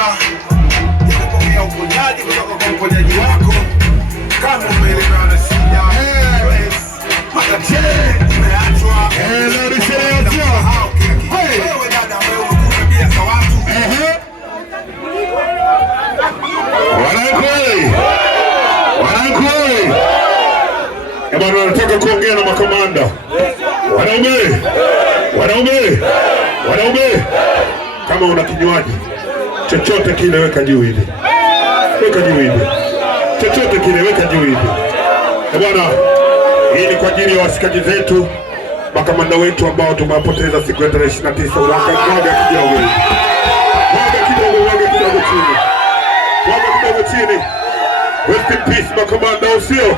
fursa ya kupokea uponyaji kutoka kwa mponyaji wako. Kama umeelewa na shida, makatele umeachwa, wewe dada ambaye umekuwa bia za watu, Wanangu, bwana, wanataka kuongea na makamanda. Wanaume, kama una kinywaji chochote kile weka juu hivi, chochote kile weka juu hivi. Bwana, hii ni kwa ajili ya wasikaji zetu, makamanda wetu ambao tumewapoteza siku ya tarehe 29. Mwaga kidogo chini. Rest in peace makamanda, usio.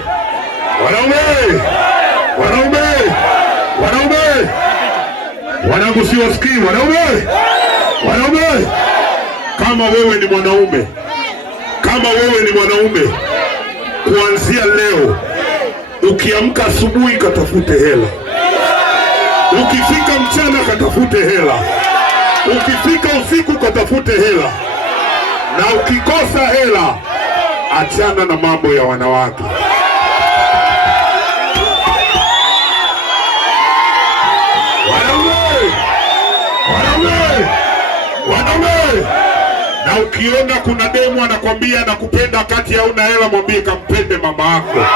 Wanangu, siwasikii wanaume. Kama wewe ni mwanaume, kuanzia leo ukiamka asubuhi katafute hela, ukifika mchana katafute hela, ukifika usiku katafute hela, na ukikosa hela achana na mambo ya wanawake. Wanaume, na ukiona kuna demu anakwambia nakupenda kati ya una hela, mwambie kampende mama yako.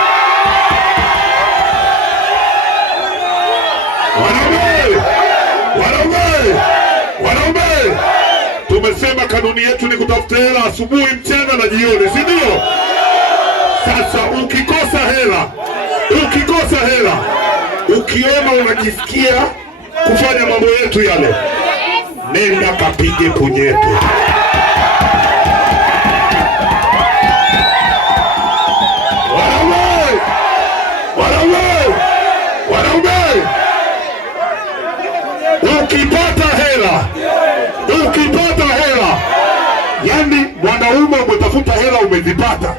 Wanaume, tumesema kanuni yetu ni kutafuta hela asubuhi, mchana na jioni, si ndio? Sasa ukikosa hela, ukiona unajisikia kufanya mambo yetu yale, nenda kapige punyeto. Wanaume, ukipata hela, yani mwanaume umetafuta hela, umezipata.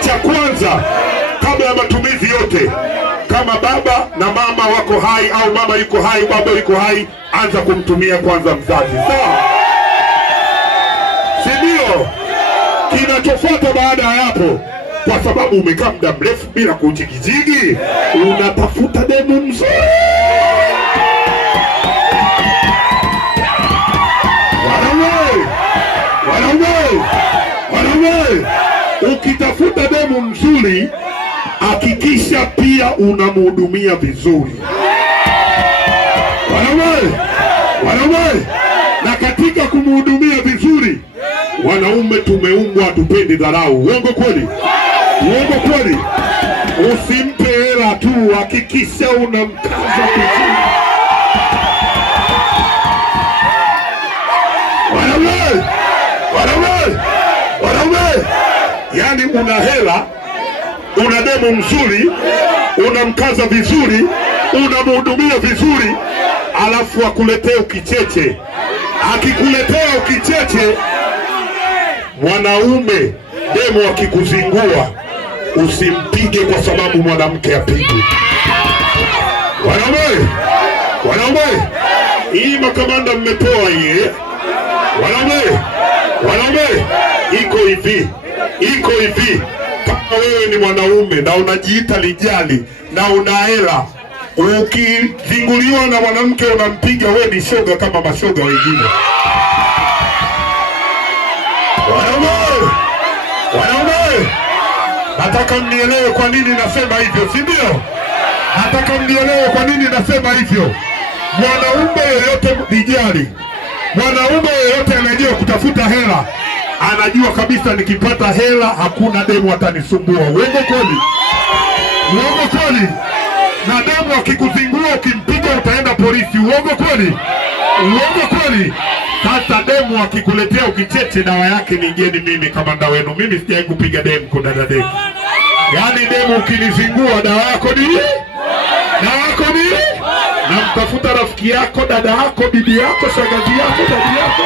Cha kwanza kabla ya matumizi yote, kama baba na mama wako hai au mama yuko hai, baba yuko hai, anza kumtumia kwanza mzazi, sawa? Si ndio? Kinachofuata baada ya hapo, kwa sababu umekaa muda mrefu bila kujigijigi, unatafuta demu mzuri. Wanaume, ukitafuta demu mzuri, hakikisha pia unamhudumia vizuri. Wanaume, na katika kumhudumia vizuri, wanaume tumeumbwa tupendi dharau. Uongo kweli? Usimpe hela tu, hakikisha unamkaza vizuri. Wanaume, yani una hela, una demu mzuri, unamkaza vizuri, unamhudumia vizuri, alafu akuletee ukicheche. Akikuletea ukicheche, mwanaume, demu akikuzingua, usimpige kwa sababu mwanamke apigwe. Wanaume, hii makamanda mmepewa hii. Wanaume, iko hivi. Kama wewe ni mwanaume na unajiita lijali na una hela, ukizinguliwa na mwanamke unampiga, wewe ni shoga kama mashoga wengine. Wanaume, nataka mnielewe kwa nini nasema hivyo, si ndio? Nataka mnielewe kwa nini nasema hivyo. Mwanaume yeyote lijali, mwanaume yeyote anajua kutafuta hela, anajua kabisa nikipata hela hakuna demu atanisumbua. Uongo kweli? Na demu akikuzingua, ukimpiga utaenda polisi. Uongo kweli? Sasa demu akikuletea ukicheche, dawa yake ningeni mimi kamanda wenu. Mimi sijai kupiga demu kwa dada demu. Yani demu ukinizingua, dawa yako ni na mtafuta rafiki yako, dada yako, bibi yako, shangazi yako, dada yako.